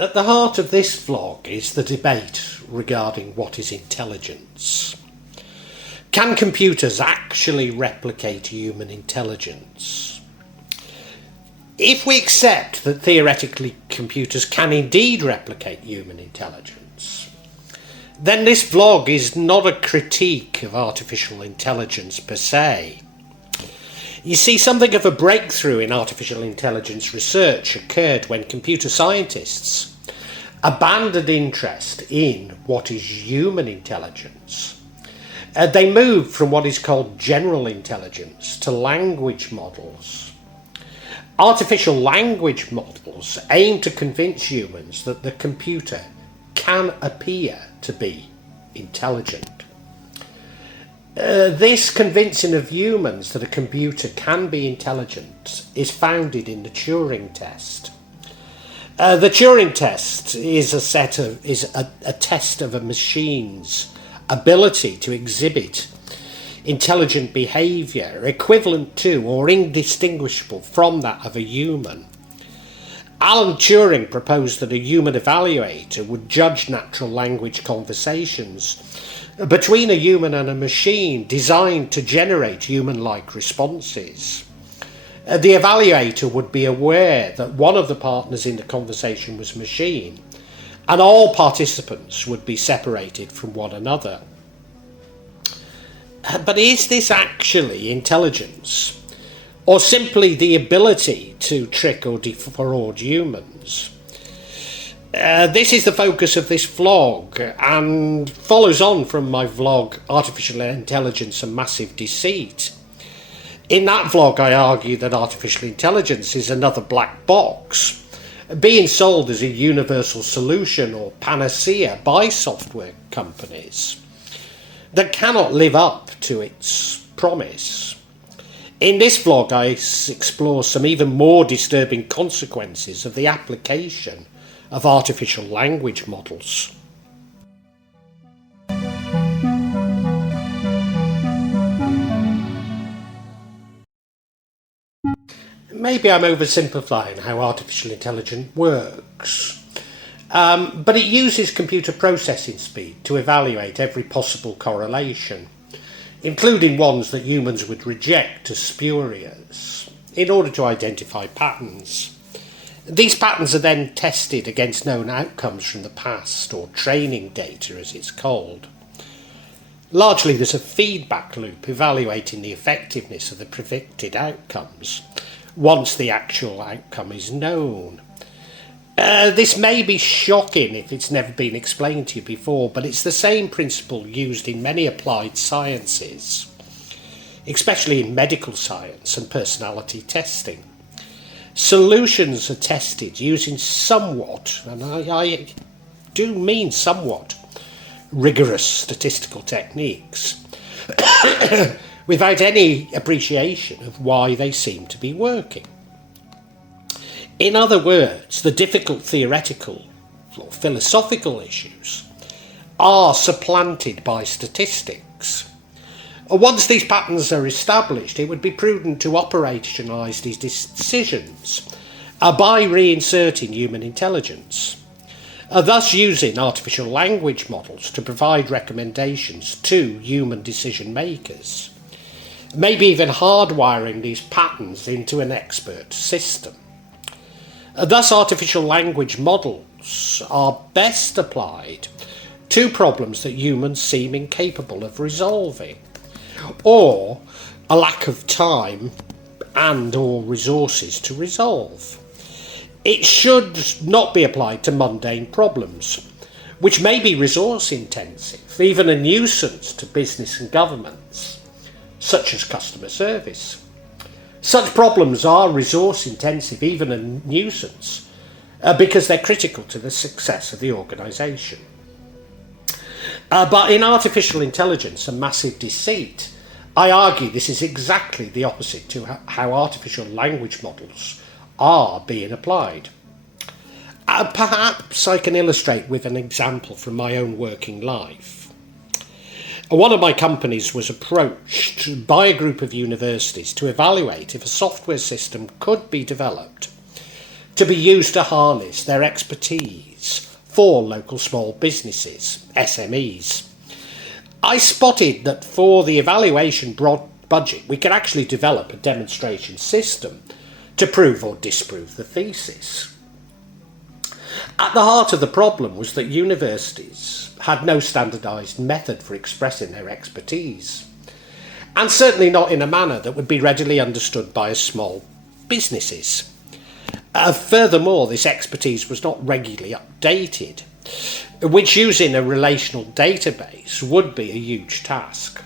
At the heart of this vlog is the debate regarding what is intelligence. Can computers actually replicate human intelligence? If we accept that theoretically computers can indeed replicate human intelligence, then this vlog is not a critique of artificial intelligence per se. You see, something of a breakthrough in artificial intelligence research occurred when computer scientists abandoned interest in what is human intelligence. They moved from what is called general intelligence to language models. Artificial language models aim to convince humans that the computer can appear to be intelligent. This convincing of humans that a computer can be intelligent is founded in the Turing test. The Turing test is a test of a machine's ability to exhibit intelligent behaviour equivalent to or indistinguishable from that of a human. Alan Turing proposed that a human evaluator would judge natural language conversations between a human and a machine designed to generate human-like responses. The evaluator would be aware that one of the partners in the conversation was a machine, and all participants would be separated from one another. But is this actually intelligence, or simply the ability to trick or defraud humans? This is the focus of this vlog and follows on from my vlog Artificial Intelligence and Massive Deceit. In that vlog I argue that artificial intelligence is another black box being sold as a universal solution or panacea by software companies that cannot live up to its promise. In this vlog I explore some even more disturbing consequences of the application of artificial language models. Maybe I'm oversimplifying how artificial intelligence works, but it uses computer processing speed to evaluate every possible correlation, including ones that humans would reject as spurious, in order to identify patterns. These patterns are then tested against known outcomes from the past, or training data as it's called. Largely there's a feedback loop evaluating the effectiveness of the predicted outcomes once the actual outcome is known. This may be shocking if it's never been explained to you before, but it's the same principle used in many applied sciences, especially in medical science and personality testing. Solutions are tested using somewhat, and I do mean somewhat, rigorous statistical techniques without any appreciation of why they seem to be working. In other words, the difficult theoretical or philosophical issues are supplanted by statistics. Once these patterns are established, it would be prudent to operationalise these decisions by reinserting human intelligence, thus using artificial language models to provide recommendations to human decision makers, maybe even hardwiring these patterns into an expert system. Thus, artificial language models are best applied to problems that humans seem incapable of resolving, or a lack of time and or resources to resolve. It should not be applied to mundane problems, which may be resource intensive, even a nuisance to business and governments, such as customer service. Such problems are resource intensive, even a nuisance, because they're critical to the success of the organisation. But in artificial intelligence and massive deceit, I argue this is exactly the opposite to how artificial language models are being applied. Perhaps I can illustrate with an example from my own working life. One of my companies was approached by a group of universities to evaluate if a software system could be developed to be used to harness their expertise for local small businesses, SMEs. I spotted that for the evaluation budget, we could actually develop a demonstration system to prove or disprove the thesis. At the heart of the problem was that universities had no standardised method for expressing their expertise, and certainly not in a manner that would be readily understood by small businesses. Furthermore, this expertise was not regularly updated, which using a relational database would be a huge task.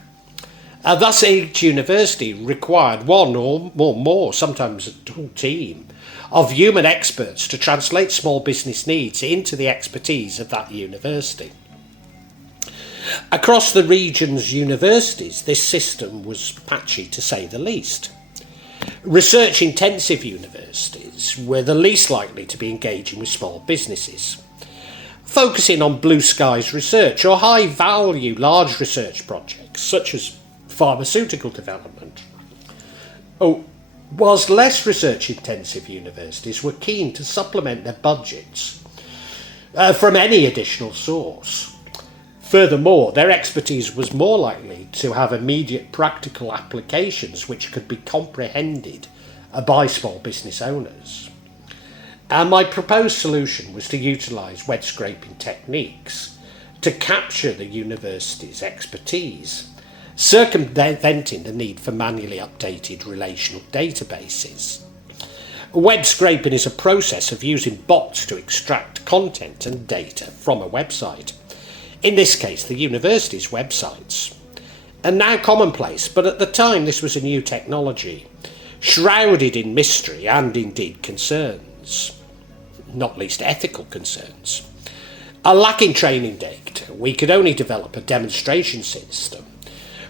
Thus, each university required one or more, sometimes a whole team, of human experts to translate small business needs into the expertise of that university. Across the region's universities, this system was patchy to say the least. Research-intensive universities were the least likely to be engaging with small businesses, focusing on blue skies research or high-value large research projects such as pharmaceutical development. Whilst less research-intensive universities were keen to supplement their budgets from any additional source. Furthermore, their expertise was more likely to have immediate practical applications which could be comprehended by small business owners. And my proposed solution was to utilise web scraping techniques to capture the university's expertise, circumventing the need for manually updated relational databases. Web scraping is a process of using bots to extract content and data from a website. In this case, the university's websites. And now commonplace, but at the time this was a new technology, shrouded in mystery and indeed concerns, not least ethical concerns. Lacking training data, we could only develop a demonstration system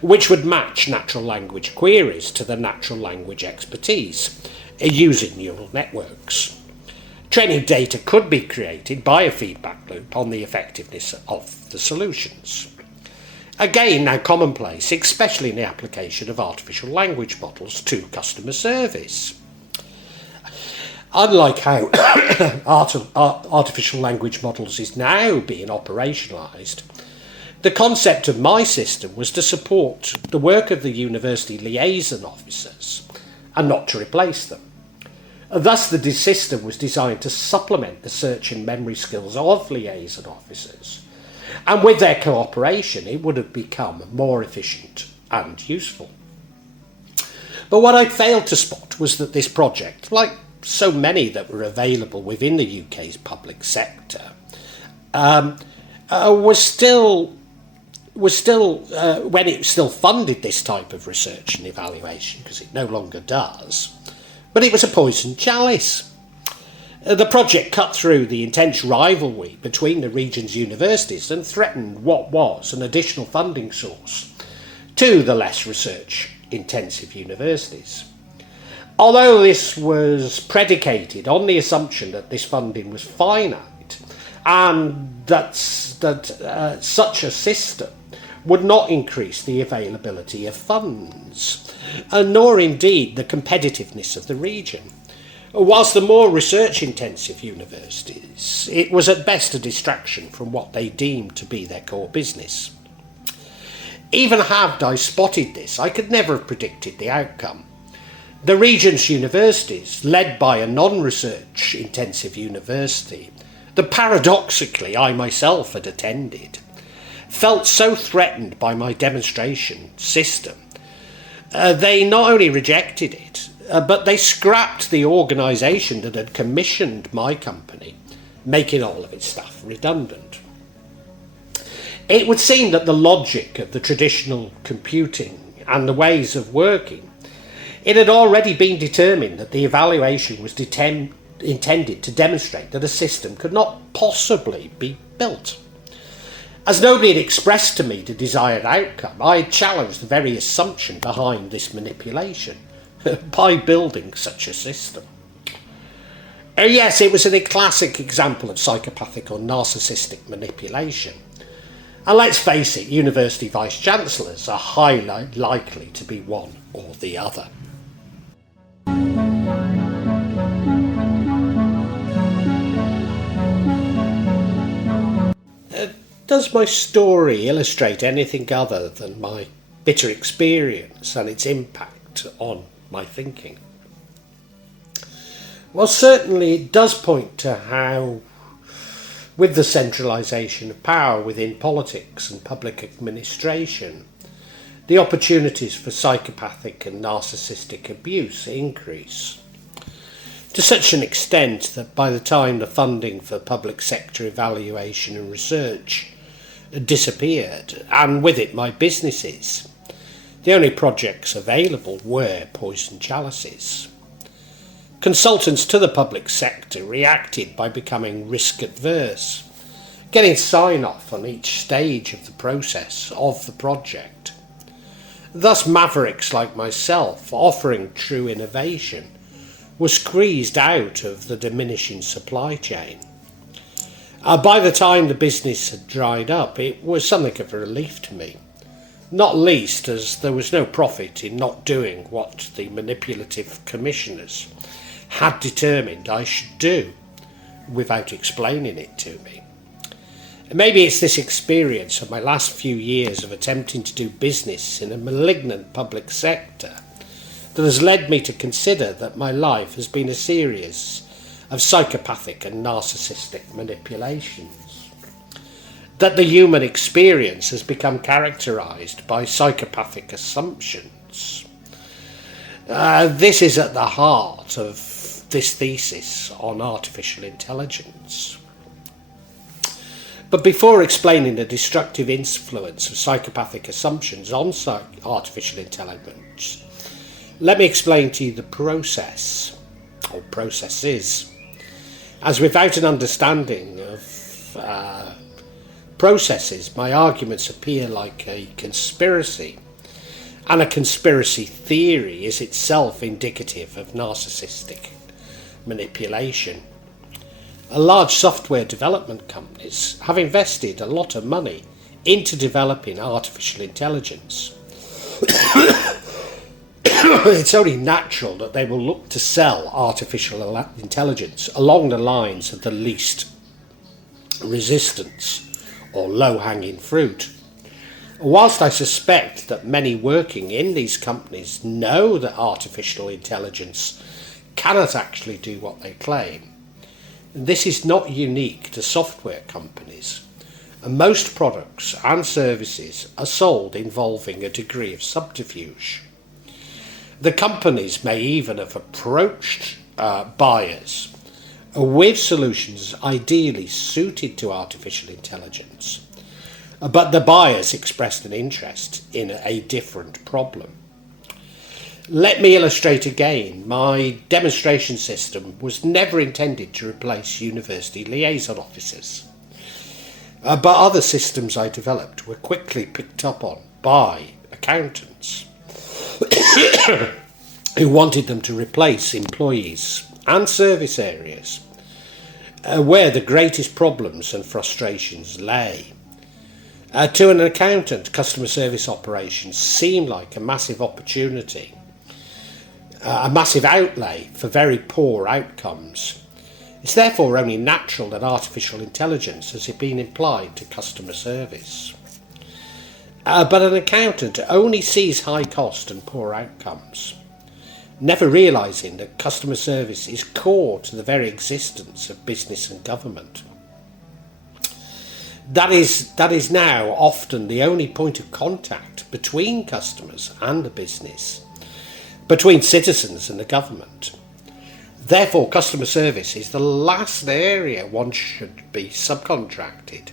which would match natural language queries to the natural language expertise using neural networks. Training data could be created by a feedback loop on the effectiveness of the solutions. Again, now commonplace, especially in the application of artificial language models to customer service. Unlike how artificial language models is now being operationalised, the concept of my system was to support the work of the university liaison officers and not to replace them. Thus, the system was designed to supplement the search and memory skills of liaison officers, and with their cooperation it would have become more efficient and useful. But what I failed to spot was that this project, like so many that were available within the UK's public sector, was still when it still funded this type of research and evaluation, because it no longer does, but it was a poisoned chalice. The project cut through the intense rivalry between the region's universities and threatened what was an additional funding source to the less research-intensive universities. Although this was predicated on the assumption that this funding was finite and that such a system would not increase the availability of funds, nor indeed the competitiveness of the region. Whilst the more research-intensive universities, it was at best a distraction from what they deemed to be their core business. Even had I spotted this, I could never have predicted the outcome. The region's universities, led by a non-research-intensive university that paradoxically I myself had attended, felt so threatened by my demonstration system, they not only rejected it, but they scrapped the organisation that had commissioned my company, making all of its staff redundant. It would seem that the logic of the traditional computing and the ways of working, it had already been determined that the evaluation was intended to demonstrate that a system could not possibly be built. As nobody had expressed to me the desired outcome, I challenged the very assumption behind this manipulation by building such a system. Yes, it was a classic example of psychopathic or narcissistic manipulation. And let's face it, university vice-chancellors are highly likely to be one or the other. Does my story illustrate anything other than my bitter experience and its impact on my thinking? Well, certainly it does point to how, with the centralisation of power within politics and public administration, the opportunities for psychopathic and narcissistic abuse increase, to such an extent that by the time the funding for public sector evaluation and research disappeared, and with it my businesses, the only projects available were poison chalices. Consultants to the public sector reacted by becoming risk adverse, getting sign-off on each stage of the process of the project. Thus mavericks like myself, offering true innovation, were squeezed out of the diminishing supply chain. By the time the business had dried up, it was something of a relief to me, not least as there was no profit in not doing what the manipulative commissioners had determined I should do, without explaining it to me. Maybe it's this experience of my last few years of attempting to do business in a malignant public sector that has led me to consider that my life has been a series of psychopathic and narcissistic manipulations. That the human experience has become characterised by psychopathic assumptions. This is at the heart of this thesis on artificial intelligence. But before explaining the destructive influence of psychopathic assumptions on artificial intelligence, let me explain to you the process, or processes, as without an understanding of processes, my arguments appear like a conspiracy, and a conspiracy theory is itself indicative of narcissistic manipulation. Large software development companies have invested a lot of money into developing artificial intelligence. It's only natural that they will look to sell artificial intelligence along the lines of the least resistance or low-hanging fruit. Whilst I suspect that many working in these companies know that artificial intelligence cannot actually do what they claim, this is not unique to software companies. Most products and services are sold involving a degree of subterfuge. The companies may even have approached buyers with solutions ideally suited to artificial intelligence, but the buyers expressed an interest in a different problem. Let me illustrate again. My demonstration system was never intended to replace university liaison officers, but other systems I developed were quickly picked up on by accountants who wanted them to replace employees and service areas where the greatest problems and frustrations lay. To an accountant, customer service operations seemed like a massive opportunity, a massive outlay for very poor outcomes. It's therefore only natural that artificial intelligence has been applied to customer service. But an accountant only sees high cost and poor outcomes, never realising that customer service is core to the very existence of business and government. That is now often the only point of contact between customers and the business, between citizens and the government. Therefore, customer service is the last area one should be subcontracted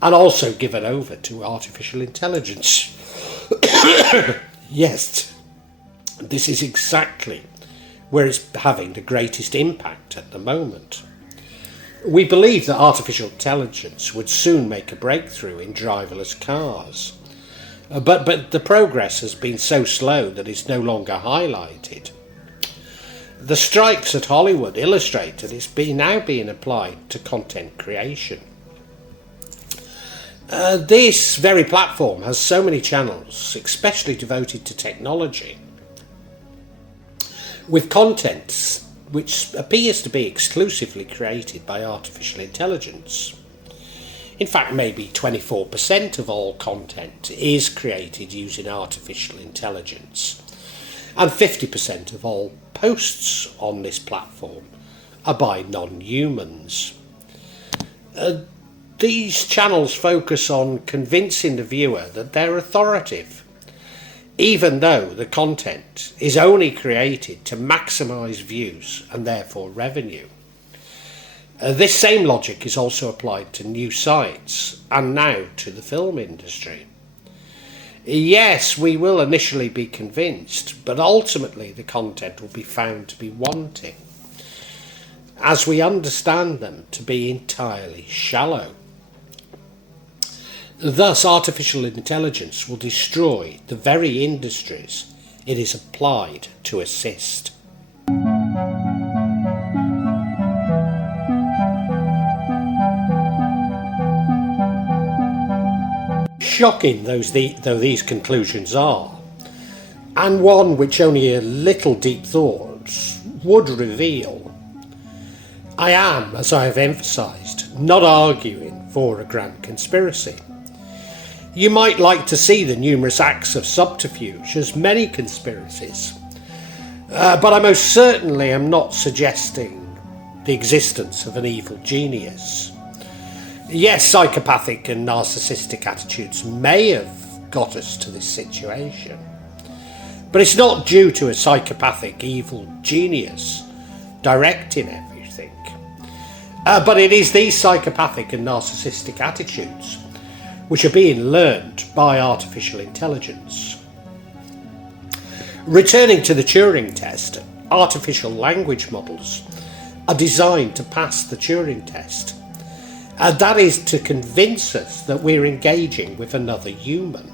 and also given over to artificial intelligence. Yes, this is exactly where it's having the greatest impact at the moment. We believe that artificial intelligence would soon make a breakthrough in driverless cars. But the progress has been so slow that it's no longer highlighted. The strikes at Hollywood illustrate that it's now being applied to content creation. This very platform has so many channels, especially devoted to technology, with content which appears to be exclusively created by artificial intelligence. In fact, maybe 24% of all content is created using artificial intelligence, and 50% of all posts on this platform are by non-humans. These channels focus on convincing the viewer that they're authoritative, even though the content is only created to maximise views and therefore revenue. This same logic is also applied to new sites and now to the film industry. Yes, we will initially be convinced, but ultimately the content will be found to be wanting, as we understand them to be entirely shallow. Thus, artificial intelligence will destroy the very industries it is applied to assist. Shocking though these conclusions are, and one which only a little deep thought would reveal, I am, as I have emphasised, not arguing for a grand conspiracy. You might like to see the numerous acts of subterfuge as many conspiracies, but I most certainly am not suggesting the existence of an evil genius. Yes, psychopathic and narcissistic attitudes may have got us to this situation, but it's not due to a psychopathic evil genius directing everything. But it is these psychopathic and narcissistic attitudes which are being learned by artificial intelligence. Returning to the Turing test, artificial language models are designed to pass the Turing test. And that is to convince us that we're engaging with another human.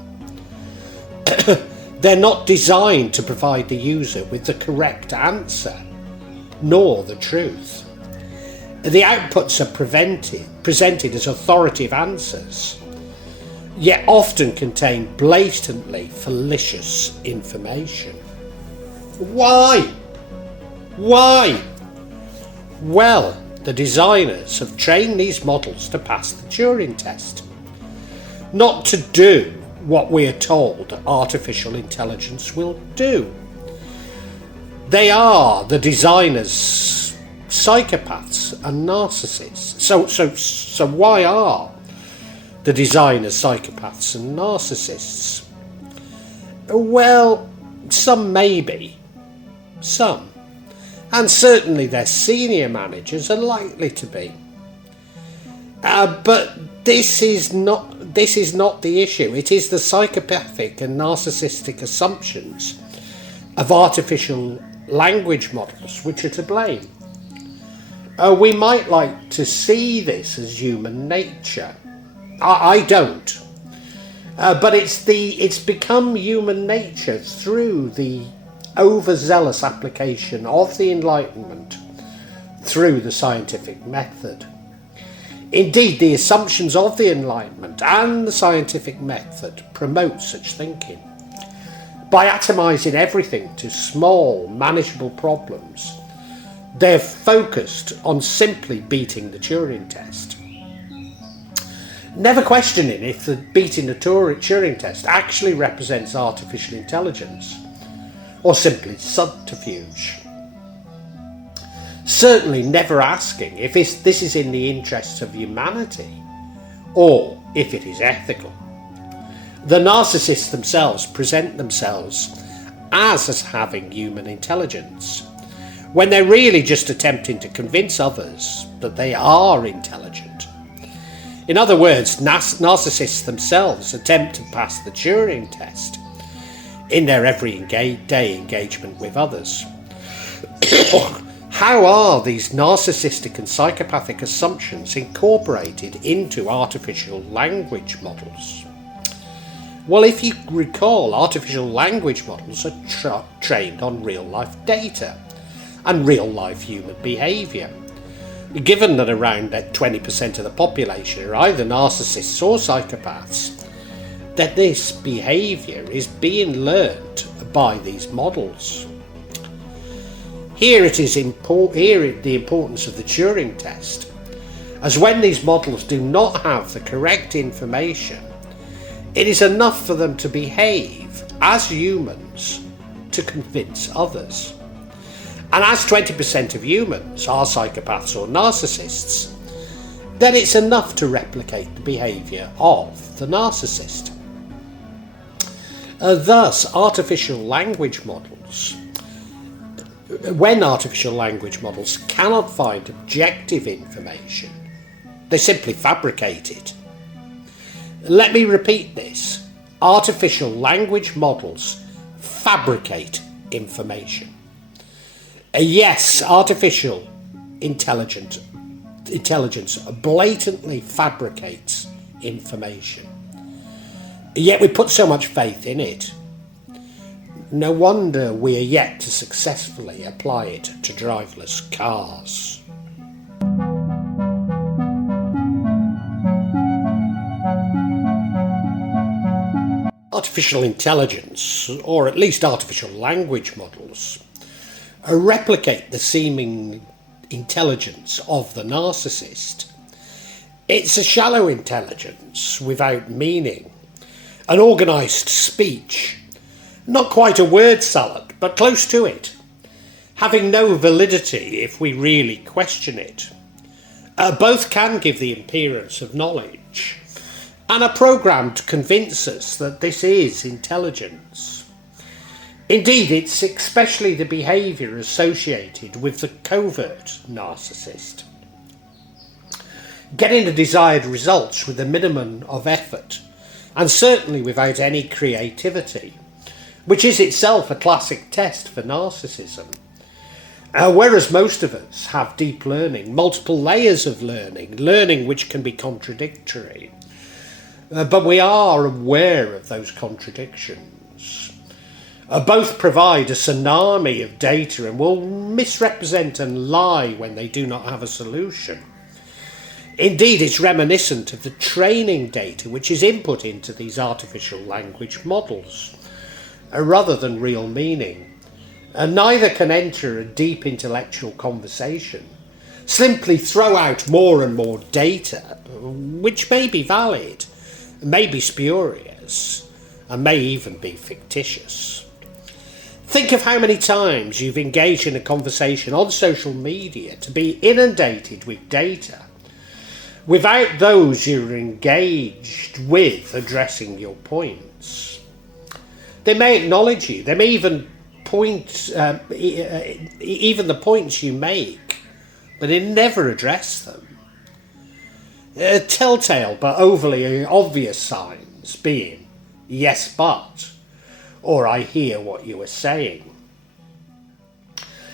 They're not designed to provide the user with the correct answer, nor the truth. The outputs are presented as authoritative answers, yet often contain blatantly fallacious information. Why? Why? Well, the designers have trained these models to pass the Turing test, not to do what we are told artificial intelligence will do. They are, the designers, psychopaths and narcissists. So why are the designers psychopaths and narcissists? Well, some maybe, some. And certainly their senior managers are likely to be. But this is not the issue. It is the psychopathic and narcissistic assumptions of artificial language models which are to blame. We might like to see this as human nature. I don't. But it's become human nature through the overzealous application of the Enlightenment through the scientific method. Indeed, the assumptions of the Enlightenment and the scientific method promote such thinking. By atomising everything to small, manageable problems, they're focused on simply beating the Turing test. Never questioning if beating the Turing test actually represents artificial intelligence, or simply subterfuge. Certainly never asking if this is in the interests of humanity, or if it is ethical. The narcissists themselves present themselves as having human intelligence, when they're really just attempting to convince others that they are intelligent. In other words, narcissists themselves attempt to pass the Turing test in their everyday engagement with others. How are these narcissistic and psychopathic assumptions incorporated into artificial language models? Well, if you recall, artificial language models are trained on real-life data and real-life human behaviour. Given that around 20% of the population are either narcissists or psychopaths, that this behaviour is being learnt by these models. Here it is the importance of the Turing test. as when these models do not have the correct information, it is enough for them to behave as humans to convince others. And as 20% of humans are psychopaths or narcissists, then it's enough to replicate the behaviour of the narcissist. Thus, when artificial language models cannot find objective information, they simply fabricate it. Let me repeat this. Artificial language models fabricate information. Yes, artificial intelligence blatantly fabricates information. Yet we put so much faith in it. No wonder we are yet to successfully apply it to driverless cars. Artificial intelligence, or at least artificial language models, replicate the seeming intelligence of the narcissist. It's a shallow intelligence without meaning, an organised speech, not quite a word salad, but close to it, having no validity if we really question it. Both can give the appearance of knowledge, and are programmed to convince us that this is intelligence. Indeed, it's especially the behaviour associated with the covert narcissist, getting the desired results with a minimum of effort, and certainly without any creativity, which is itself a classic test for narcissism. Whereas most of us have deep learning, multiple layers of learning which can be contradictory. But we are aware of those contradictions. Both provide a tsunami of data and will misrepresent and lie when they do not have a solution. Indeed, it's reminiscent of the training data which is input into these artificial language models, rather than real meaning. Neither can enter a deep intellectual conversation, simply throw out more and more data, which may be valid, may be spurious, and may even be fictitious. Think of how many times you've engaged in a conversation on social media to be inundated with data, without those you're engaged with addressing your points. They may acknowledge you, they may even point, even the points you make, but they never address them. Telltale but overly obvious signs being, yes but, or I hear what you are saying.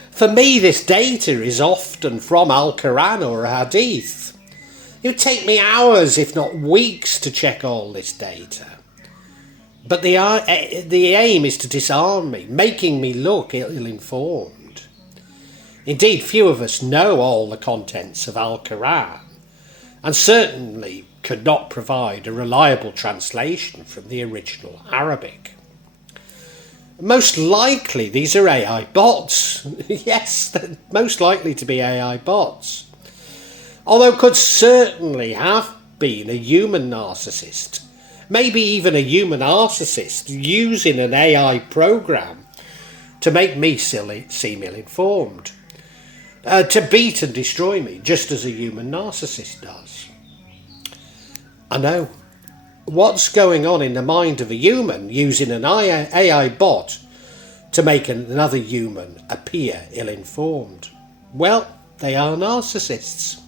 For me, this data is often from Al-Quran or a Hadith. It would take me hours, if not weeks, to check all this data. But the aim is to disarm me, making me look ill-informed. Indeed, few of us know all the contents of Al-Quran, and certainly could not provide a reliable translation from the original Arabic. Most likely these are AI bots. Yes, they're most likely to be AI bots. Although could certainly have been a human narcissist, maybe even a human narcissist using an AI program to make me seem ill-informed, to beat and destroy me, just as a human narcissist does. I know. What's going on in the mind of a human using an AI bot to make another human appear ill-informed? Well, they are narcissists.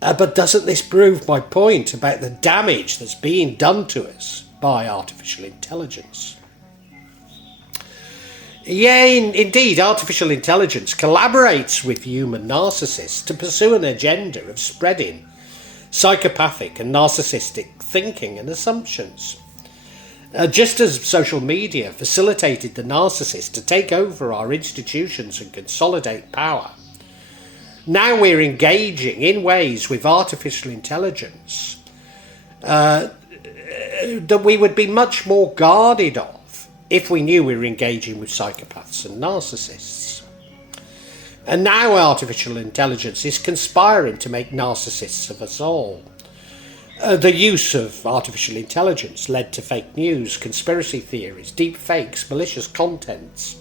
But doesn't this prove my point about the damage that's being done to us by artificial intelligence? Yeah, indeed, artificial intelligence collaborates with human narcissists to pursue an agenda of spreading psychopathic and narcissistic thinking and assumptions. Just as social media facilitated the narcissist to take over our institutions and consolidate power, now we're engaging in ways with artificial intelligence that we would be much more guarded of if we knew we were engaging with psychopaths and narcissists. And now artificial intelligence is conspiring to make narcissists of us all. The use of artificial intelligence led to fake news, conspiracy theories, deep fakes, malicious contents,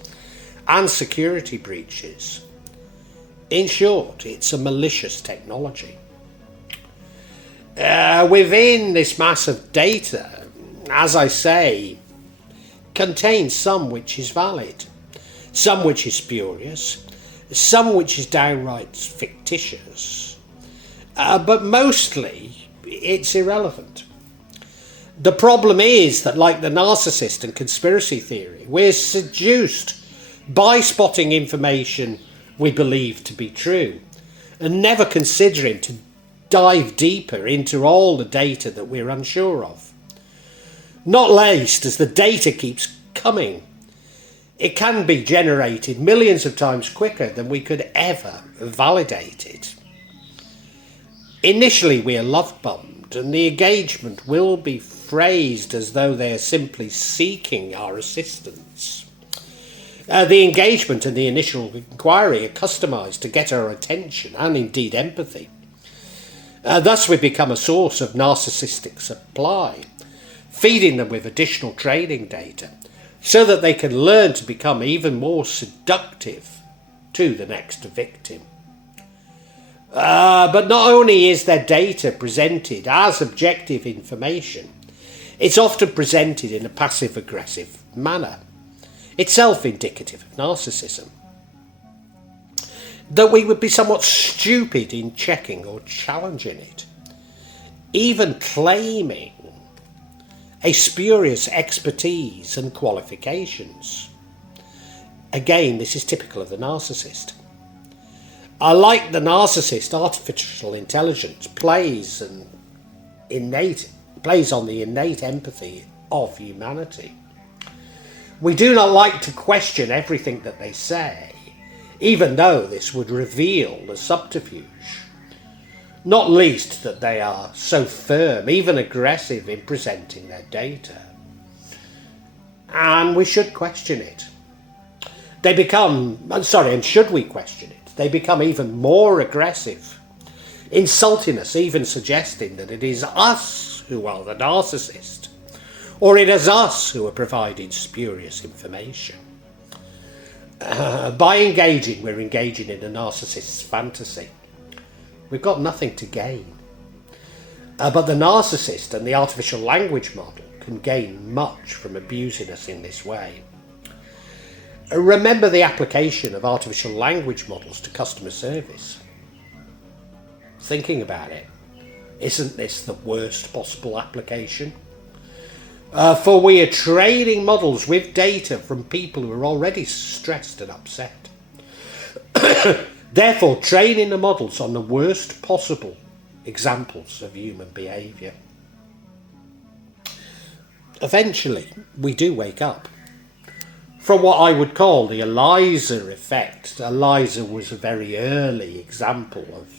and security breaches. In short, it's a malicious technology. Within this mass of data, as I say, contains some which is valid, some which is spurious, some which is downright fictitious, but mostly it's irrelevant. The problem is that, like the narcissist and conspiracy theory, we're seduced by spotting information we believe to be true and never considering to dive deeper into all the data that we're unsure of. Not least as the data keeps coming. It can be generated millions of times quicker than we could ever validate it. Initially we are love-bombed, and the engagement will be phrased as though they are simply seeking our assistance. The engagement and the initial inquiry are customised to get our attention and indeed empathy. Thus we become a source of narcissistic supply, feeding them with additional training data so that they can learn to become even more seductive to the next victim. But not only is their data presented as objective information, it's often presented in a passive-aggressive manner, itself indicative of narcissism. That we would be somewhat stupid in checking or challenging it, even claiming a spurious expertise and qualifications. Again, this is typical of the narcissist. Like the narcissist, artificial intelligence plays on the innate empathy of humanity. We do not like to question everything that they say, even though this would reveal the subterfuge. Not least that they are so firm, even aggressive in presenting their data. And we should question it. Should we question it? They become even more aggressive, insulting us, even suggesting that it is us who are the narcissist, or it is us who are providing spurious information. By engaging, we're engaging in a narcissist's fantasy. We've got nothing to gain. But the narcissist and the artificial language model can gain much from abusing us in this way. Remember the application of artificial language models to customer service. Thinking about it, isn't this the worst possible application? For we are training models with data from people who are already stressed and upset. Therefore, training the models on the worst possible examples of human behaviour. Eventually, we do wake up from what I would call the Eliza effect. Eliza was a very early example of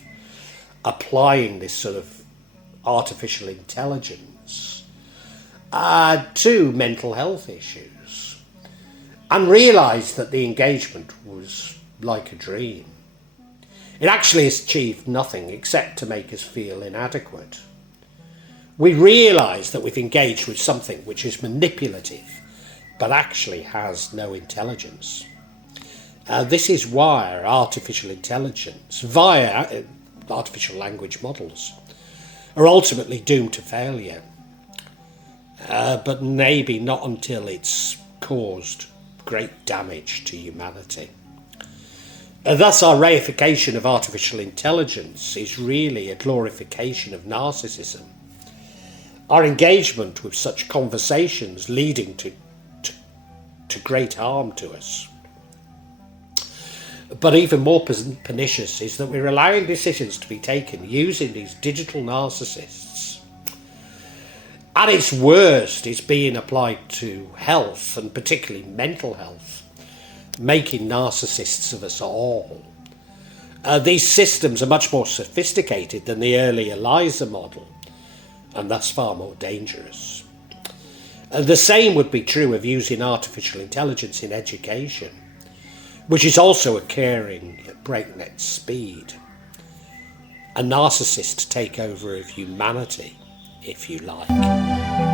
applying this sort of artificial intelligence to mental health issues, and realised that the engagement was like a dream. It actually achieved nothing except to make us feel inadequate. We realise that we've engaged with something which is manipulative, but actually has no intelligence. This is why artificial intelligence, via artificial language models, are ultimately doomed to failure. But maybe not until it's caused great damage to humanity. Thus, our reification of artificial intelligence is really a glorification of narcissism. Our engagement with such conversations leading to great harm to us. But even more pernicious is that we're allowing decisions to be taken using these digital narcissists. At its worst, it's being applied to health, and particularly mental health, making narcissists of us all. These systems are much more sophisticated than the early Eliza model, and thus far more dangerous. The same would be true of using artificial intelligence in education. which is also occurring at breakneck speed. A narcissist takeover of humanity, if you like.